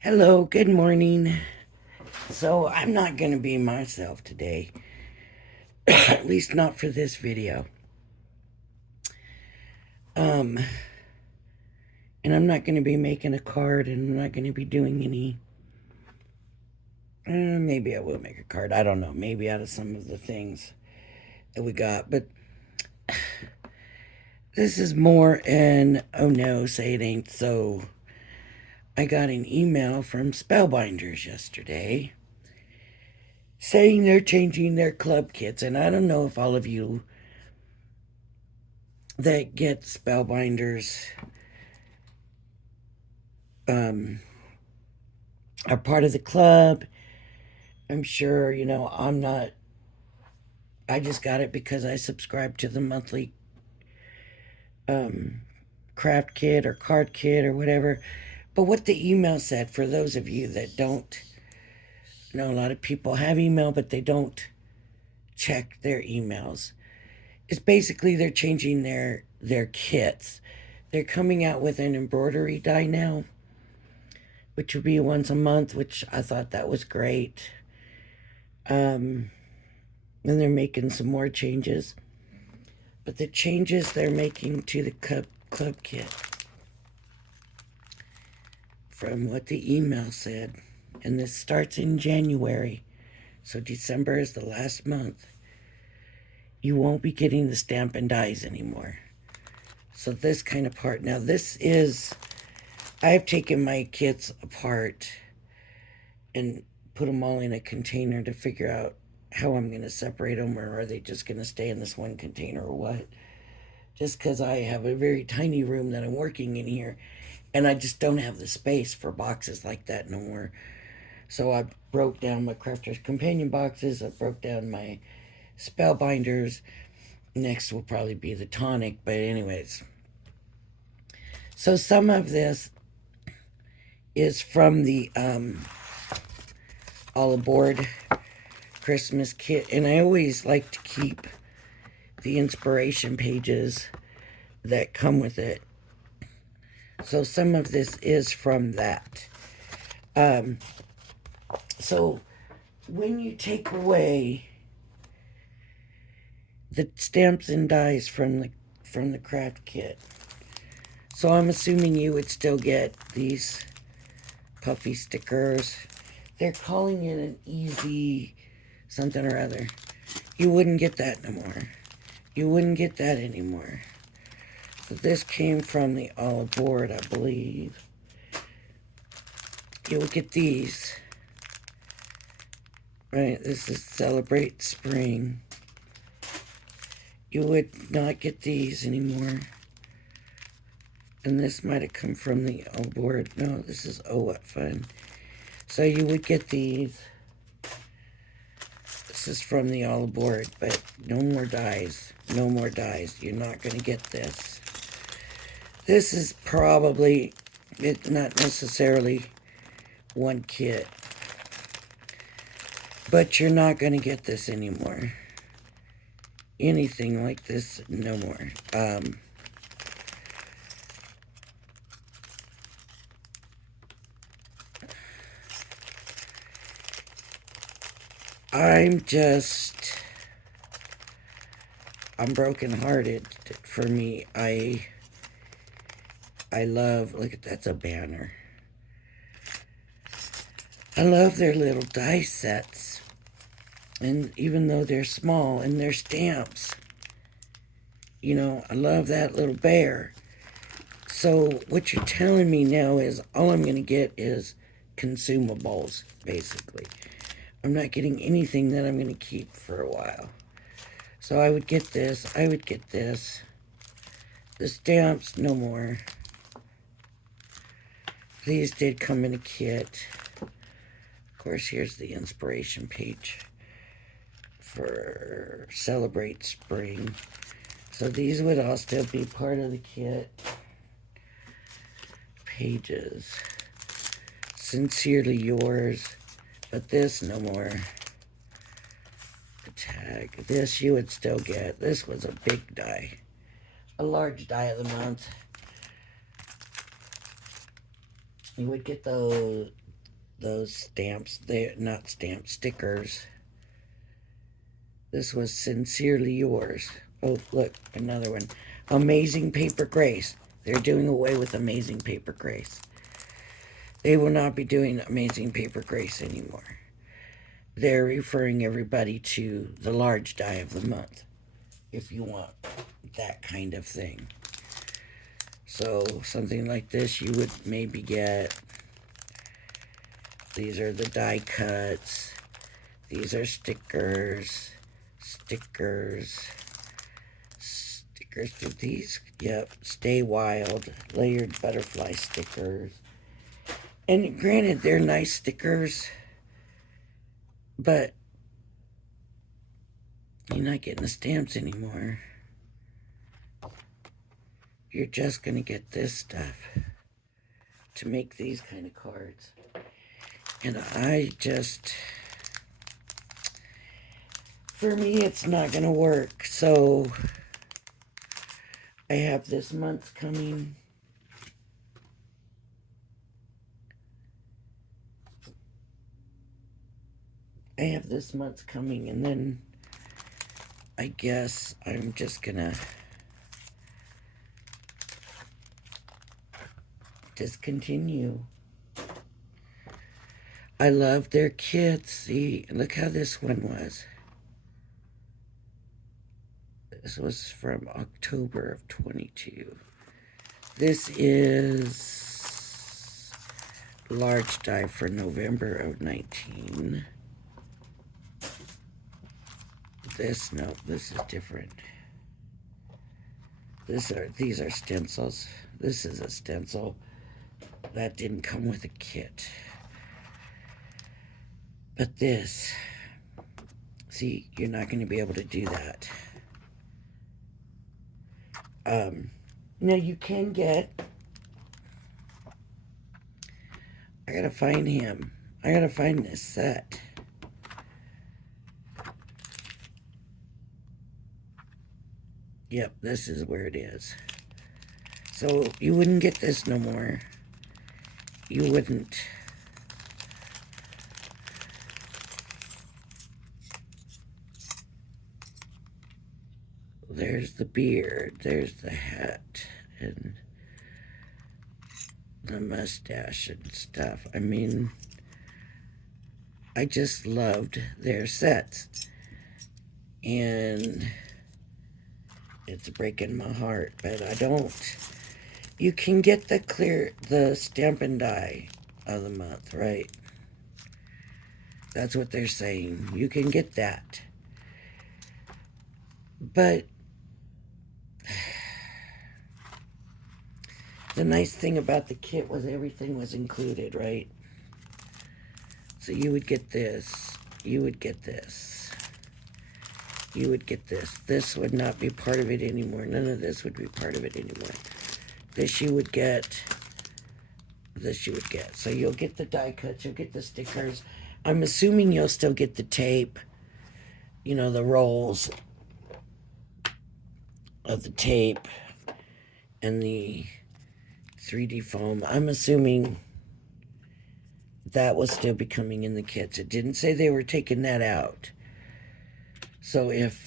Hello, good morning. So, I'm not going to be myself today, at least not for this video. Um, and I'm not going to be making a card and I'm not going to be doing any. Maybe I will make a card. I don't know. Maybe out of some of the things that we got. But this is more an oh no, say it ain't so. I got an email from Spellbinders yesterday saying they're changing their club kits. And I don't know if all of you that get Spellbinders um, are part of the club. I'm sure, I'm not, I just got it because I subscribe to the monthly um, craft kit or card kit or whatever. But what the email said, for those of you that don't know, a lot of people have email, but they don't check their emails. It's basically they're changing their kits. They're coming out with an embroidery die now, which will be once a month, which I thought that was great. And they're making some more changes. But the changes they're making to the club kit, from what the email said, and this starts in January, so December is the last month, you won't be getting the stamp and dies anymore. So this kind of part, now this is, I've taken my kits apart and put them all in a container to figure out how I'm going to separate them, or are they just going to stay in this one container or what. Just because I have a very tiny room that I'm working in here, and I just don't have the space for boxes like that no more. So I broke down my Crafter's Companion boxes, I broke down my Spellbinders. Next will probably be the tonic, but anyways. So some of this is from the All Aboard Christmas kit, and I always like to keep the inspiration pages that come with it. So some of this is from that. Um, so when you take away the stamps and dies from the craft kit, so I'm assuming you would still get these puffy stickers. They're calling it an easy something or other. You wouldn't get that no more. You wouldn't get that anymore. So this came from the All Aboard, I believe. You would get these. Right, this is Celebrate Spring. You would not get these anymore. And this might have come from the All Aboard. No, this is Oh What Fun. So you would get these. This is from the All Aboard, but no more dies. No more dies. You're not going to get this. This is probably, it's not necessarily one kit, but you're not going to get this anymore. Anything like this, no more. I'm brokenhearted. For me, I love, look at that's a banner. I love their little dice sets. And even though they're small and they're stamps, I love that little bear. So what you're telling me now is all I'm going to get is consumables, basically. I'm not getting anything that I'm going to keep for a while. So I would get this. I would get this. The stamps, no more. These did come in a kit. Of course, here's the inspiration page for Celebrate Spring. So these would all still be part of the kit. Pages. Sincerely yours. But this, no more. The tag. This you would still get. This was a big die. A large die of the month. You would get those those stamps. They're not stamps, stickers. This was Sincerely Yours. Oh, look, another one. Amazing Paper Grace. They're doing away with Amazing Paper Grace. They will not be doing Amazing Paper Grace anymore. They're referring everybody to the large die of the month if you want that kind of thing. So something like this you would maybe get. These are the die cuts. These are stickers. Stickers. Stickers to these. Yep. Stay Wild. Layered butterfly stickers. And granted, they're nice stickers. But you're not getting the stamps anymore. You're just going to get this stuff to make these kind of cards. And for me, it's not going to work. So I have this month's coming. And then I guess I'm just gonna discontinue. I love their kits. See, look how this one was. This was from October of 22. This is large die for November of 19. This is different. These are stencils. This is a stencil. That didn't come with a kit. But this, see, you're not going to be able to do that. Now you can get, I gotta find him. I gotta find this set. Yep, this is where it is. So you wouldn't get this no more. You wouldn't. There's the beard, there's the hat, and the mustache and stuff. I mean, I just loved their sets. And it's breaking my heart, but I don't. You can get the stamp and die of the month, right? That's what they're saying. You can get that. But the nice thing about the kit was everything was included, right? So you would get this. You would get this. You would get this. This would not be part of it anymore. None of this would be part of it anymore. This you would get. This you would get. So you'll get the die cuts. You'll get the stickers. I'm assuming you'll still get the tape. You know, the rolls of the tape and the 3D foam. I'm assuming that will still be coming in the kits. It didn't say they were taking that out. So if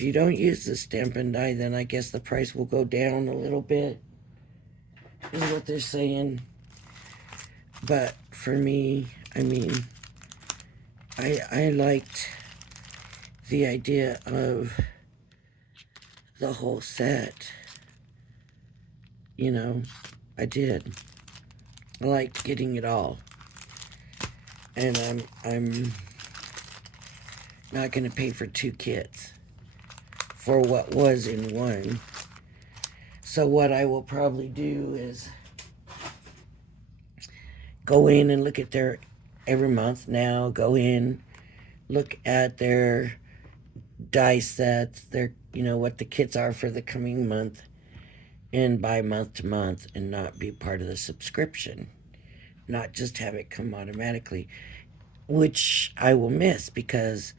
you don't use the stamp and die, then I guess the price will go down a little bit, is what they're saying. But for me, I mean, I liked the idea of the whole set. You know, I did. I liked getting it all. And I'm not going to pay for 2 kits for what was in one. So what I will probably do is go in and look at their every month now. Go in, look at their die sets, their what the kits are for the coming month, and buy month to month and not be part of the subscription. Not just have it come automatically, which I will miss because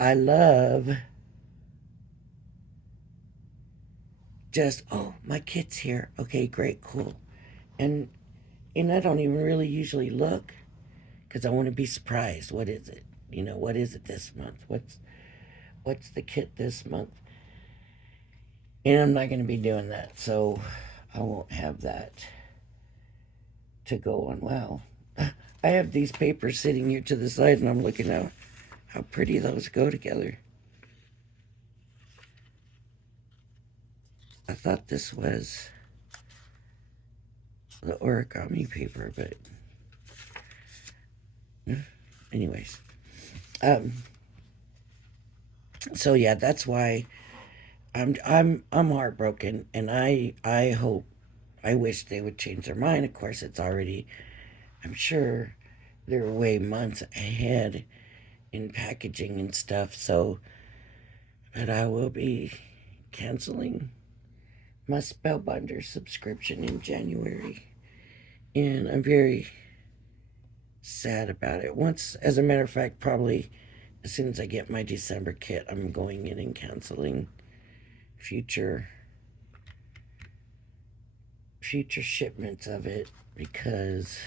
I love just, oh, my kit's here. Okay, great, cool. And And I don't even really usually look because I want to be surprised. What is it? What is it this month? What's the kit this month? And I'm not going to be doing that, so I won't have that to go on. Wow. I have these papers sitting here to the side, and I'm looking at how pretty those go together. I thought this was the origami paper, but anyways. So yeah, that's why I'm heartbroken, and I wish they would change their mind. Of course, I'm sure they're way months ahead in packaging and stuff. So, but I will be canceling my Spellbinder subscription in January, and I'm very sad about it. As a matter of fact, probably as soon as I get my December kit, I'm going in and canceling future shipments of it, because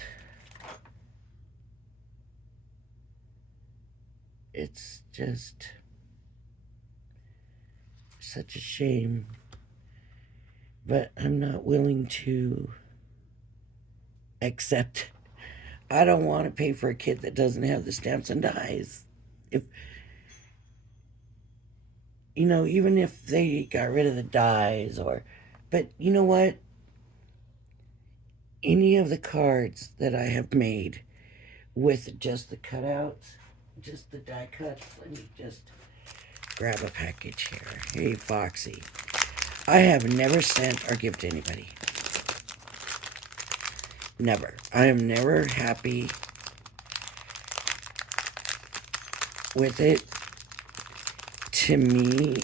it's just such a shame. But I'm not willing to accept. I don't want to pay for a kit that doesn't have the stamps and dies. If even if they got rid of the dies, but you know what? Any of the cards that I have made with just the cutouts, just the die cuts, let me just grab a package here. Hey, Foxy. I have never sent or given to anybody. Never. I am never happy with it. To me,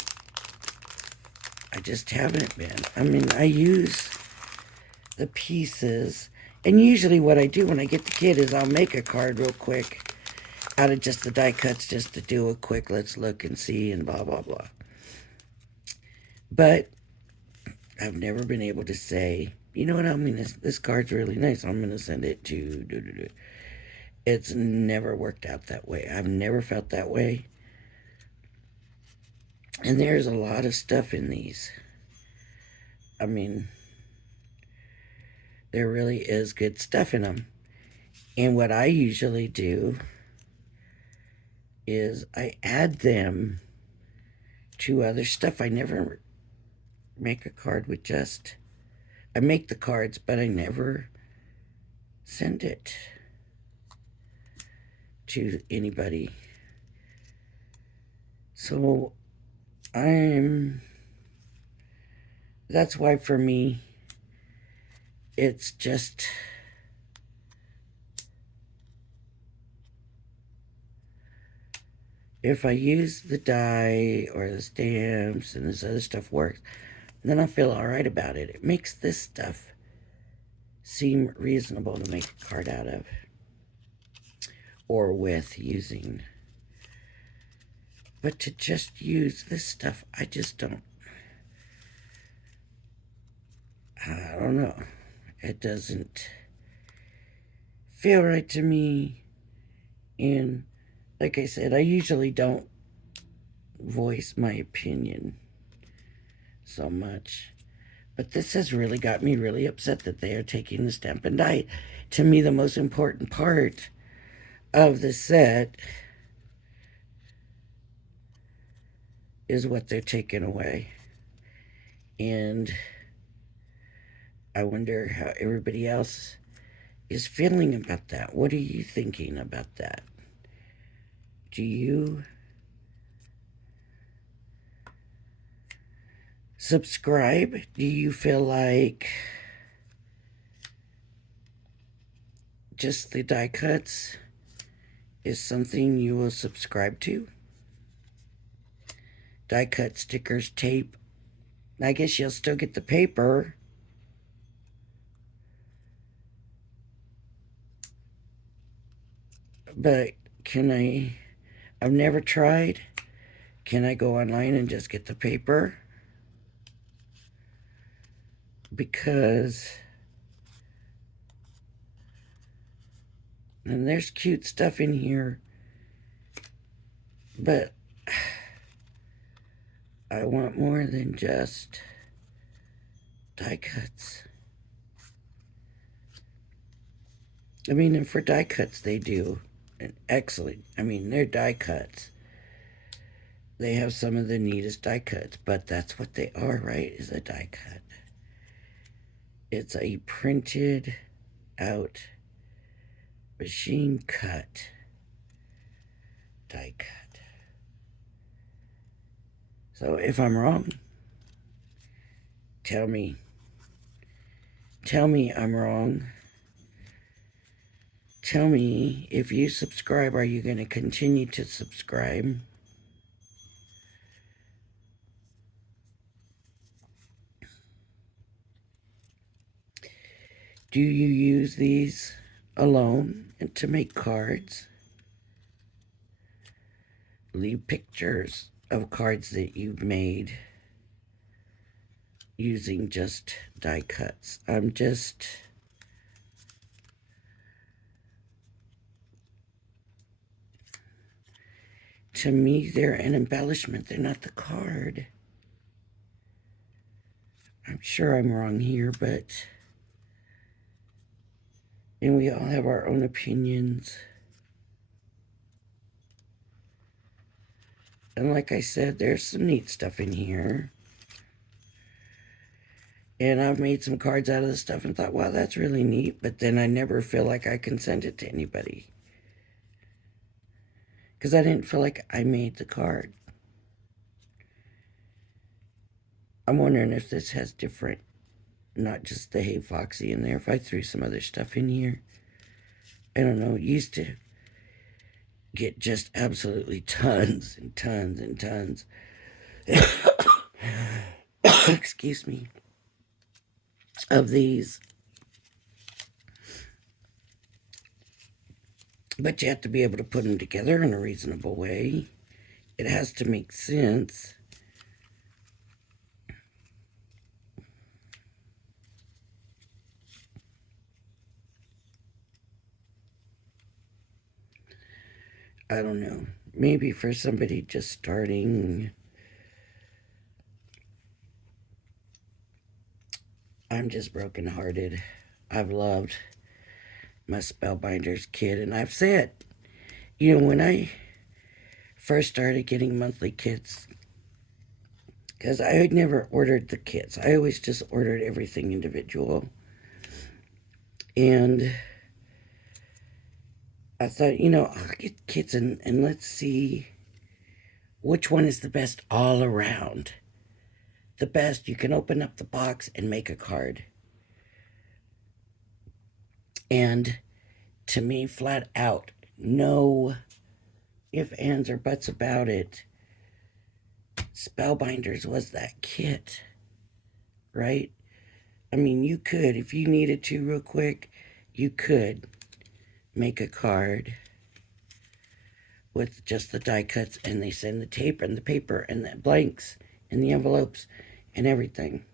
I just haven't been. I mean, I use the pieces, and usually what I do when I get the kit is I'll make a card real quick out of just the die cuts, just to do a quick let's look and see and blah blah blah. But I've never been able to say, you know what, this card's really nice, I'm gonna send it to. It's never worked out that way. I've never felt that way. And there's a lot of stuff in these. I mean, there really is good stuff in them. And what I usually do is I add them to other stuff. I never make a card with just. I make the cards, but I never send it to anybody. So that's why for me, it's just, if I use the die or the stamps and this other stuff works, then I feel all right about it. It makes this stuff seem reasonable to make a card out of or with using. But to just use this stuff, I just don't. I don't know. It doesn't feel right to me. And like I said, I usually don't voice my opinion so much. But this has really got me really upset that they are taking the stamp and die. To me, the most important part of the set is what they're taking away. And I wonder how everybody else is feeling about that. What are you thinking about that? Do you subscribe? Do you feel like just the die cuts is something you will subscribe to? Die cut, stickers, tape. I guess you'll still get the paper. But I've never tried. Can I go online and just get the paper? Because And there's cute stuff in here, but I want more than just die cuts. I mean, and for die cuts, they do an excellent. I mean, they're die cuts. They have some of the neatest die cuts, but that's what they are, right? Is a die cut. It's a printed out machine cut die cut. So if I'm wrong, tell me. Tell me I'm wrong. Tell me, if you subscribe, are you going to continue to subscribe? Do you use these alone to make cards? Leave pictures of cards that you've made using just die cuts. To me, they're an embellishment. They're not the card. I'm sure I'm wrong here, but... And we all have our own opinions. And like I said, there's some neat stuff in here. And I've made some cards out of this stuff and thought, wow, that's really neat. But then I never feel like I can send it to anybody, because I didn't feel like I made the card. I'm wondering if this has different, not just the Hey Foxy in there, if I threw some other stuff in here. I don't know, it used to get just absolutely tons and tons and tons. Excuse me. Of these. But you have to be able to put them together in a reasonable way. It has to make sense. I don't know. Maybe for somebody just starting, I'm just brokenhearted. I've loved my Spellbinder's kit, and I've said, when I first started getting monthly kits, because I had never ordered the kits. I always just ordered everything individual. And I thought, I'll get kits and let's see which one is the best all around. The best, you can open up the box and make a card. And to me, flat out, no ifs, ands, or buts about it, Spellbinders was that kit, right? I mean, you could, if you needed to real quick, you could make a card with just the die cuts, and they send the tape and the paper and the blanks and the envelopes and everything.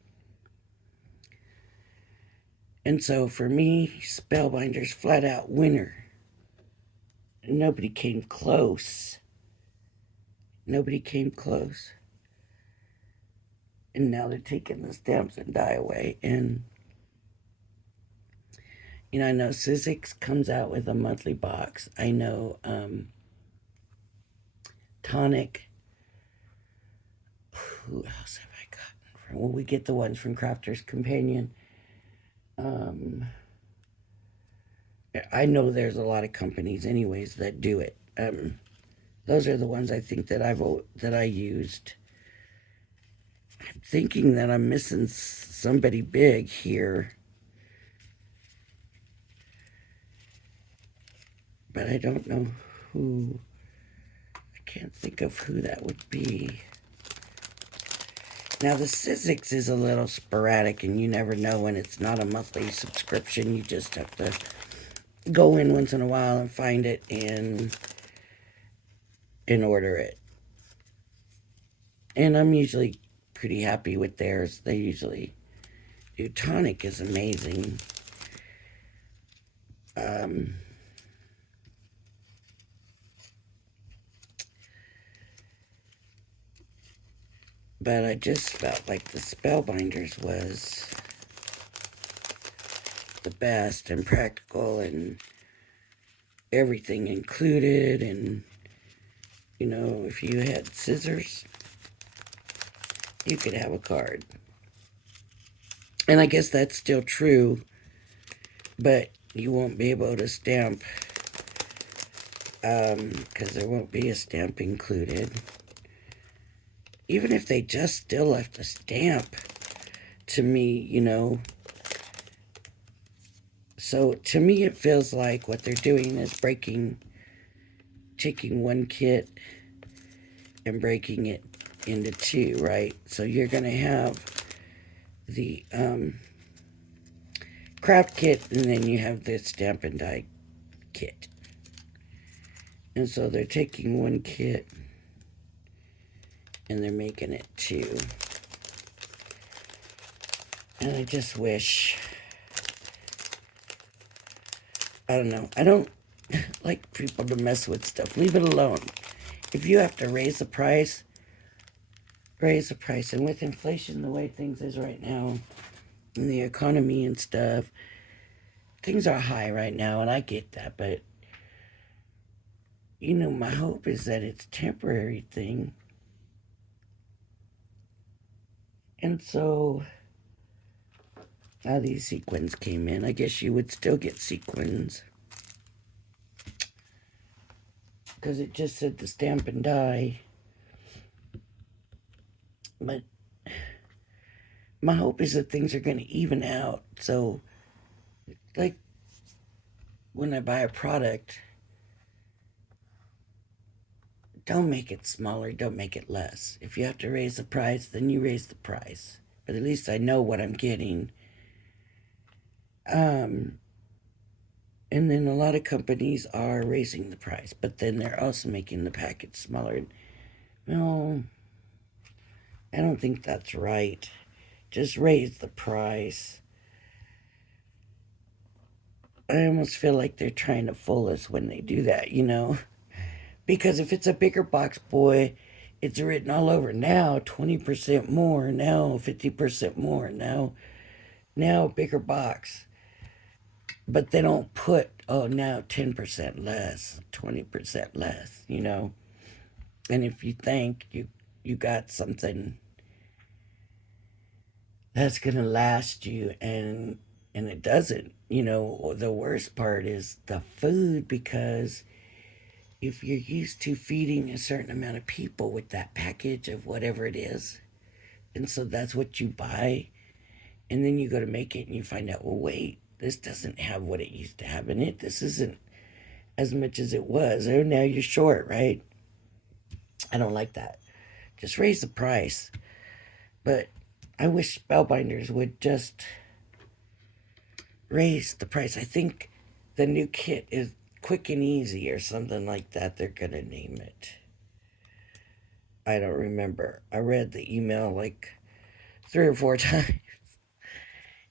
And so for me, Spellbinder's flat out winner. Nobody came close. Nobody came close. And now they're taking the stamps and die away. And, I know Sizzix comes out with a monthly box. I know Tonic. Who else have I gotten from? Well, we get the ones from Crafter's Companion. I know there's a lot of companies anyways that do it. Those are the ones I think that I used. I'm thinking that I'm missing somebody big here, but I don't know who. I can't think of who that would be. Now, the Sizzix is a little sporadic, and you never know when it's not a monthly subscription. You just have to go in once in a while and find it and order it. And I'm usually pretty happy with theirs. They usually do. Tonic is amazing. But I just felt like the Spellbinders was the best and practical and everything included. And, you know, if you had scissors, you could have a card. And I guess that's still true, but you won't be able to stamp because there won't be a stamp included. Even if they just still left a stamp, to me, you know. So to me, it feels like what they're doing is taking one kit and breaking it into two, right? So you're going to have the craft kit, and then you have the stamp and die kit. And so they're taking one kit and they're making it two. And I just wish, I don't know, I don't like people to mess with stuff. Leave it alone. If you have to raise the price, raise the price. And with inflation the way things is right now, and the economy and stuff, things are high right now, and I get that, but you know, my hope is that it's a temporary thing. And so now these sequins came in. I guess you would still get sequins because it just said the stamp and die. But my hope is that things are going to even out. So, like, when I buy a product, don't make it smaller, don't make it less. If you have to raise the price, then you raise the price. But at least I know what I'm getting. And then a lot of companies are raising the price, but then they're also making the package smaller. No, I don't think that's right. Just raise the price. I almost feel like they're trying to fool us when they do that, you know? Because if it's a bigger box, boy, it's written all over. Now 20% more, now 50% more, now bigger box. But they don't put, oh, now 10% less, 20% less, you know? And if you think you got something that's going to last you, and it doesn't, you know, the worst part is the food, because if you're used to feeding a certain amount of people with that package of whatever it is, and so that's what you buy, and then you go to make it and you find out, well, wait, this doesn't have what it used to have in it. This isn't as much as it was. Oh, now you're short, right? I don't like that. Just raise the price. But I wish Spellbinders would just raise the price. I think the new kit is Quick and Easy or something like that. They're going to name it. I don't remember. I read the email like 3 or 4 times,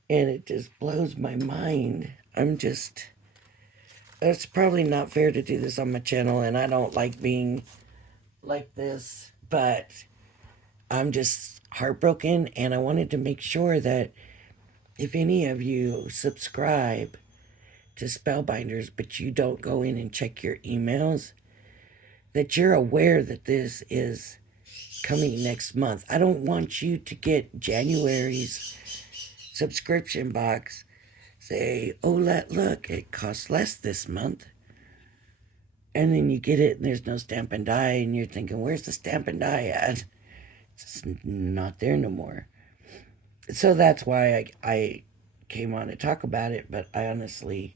and it just blows my mind. It's probably not fair to do this on my channel, and I don't like being like this, but I'm just heartbroken, and I wanted to make sure that if any of you subscribe to Spellbinders, but you don't go in and check your emails, that you're aware that this is coming next month. I don't want you to get January's subscription box say, oh, look, it costs less this month. And then you get it and there's no stamp and die, and you're thinking, where's the stamp and die at? It's not there no more. So that's why I came on to talk about it, but I honestly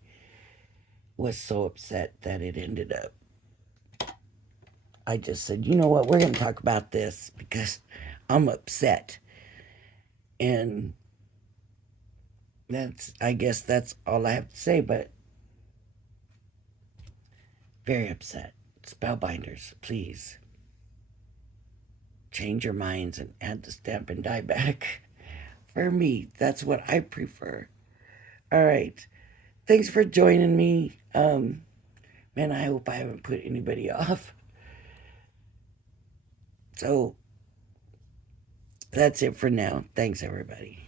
was so upset that it ended up. I just said, you know what, we're going to talk about this because I'm upset. And I guess that's all I have to say, but very upset. Spellbinders, please change your minds and add the stamp and die back. For me, that's what I prefer. All right. Thanks for joining me. Man, I hope I haven't put anybody off. So, That's it for now. Thanks, everybody.